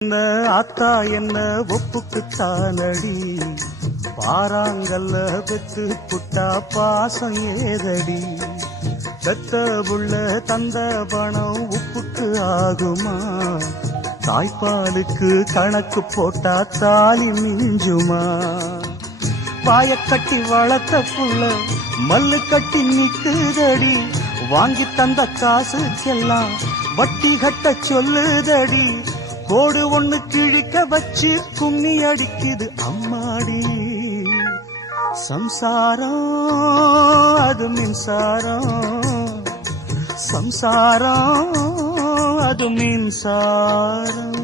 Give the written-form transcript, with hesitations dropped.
என்ன ஆத்தா என்ன ஒப்புக்குத்தானடி, பாறாங்கல்ல பெத்து புட்டா பாசம் ஏதடி, பெத்த புள்ள தந்த பணம் உப்புக்கு ஆகுமா, தாய்ப்பாலுக்கு கணக்கு போட்டா தாலி மிஞ்சுமா, பாயக்கட்டி வளர்த்த புள்ள மல்லு கட்டி நிக்குதடி, வாங்கி தந்த காசுக்கெல்லாம் வட்டி கட்ட சொல்லுதடி, கோடு ஒண்ணு கிழிக்க வச்சு கும்மி அடிக்குது அம்மாடி, சம்சாரம் அது மின்சாரம், சம்சாரம் அது மின்சாரம்.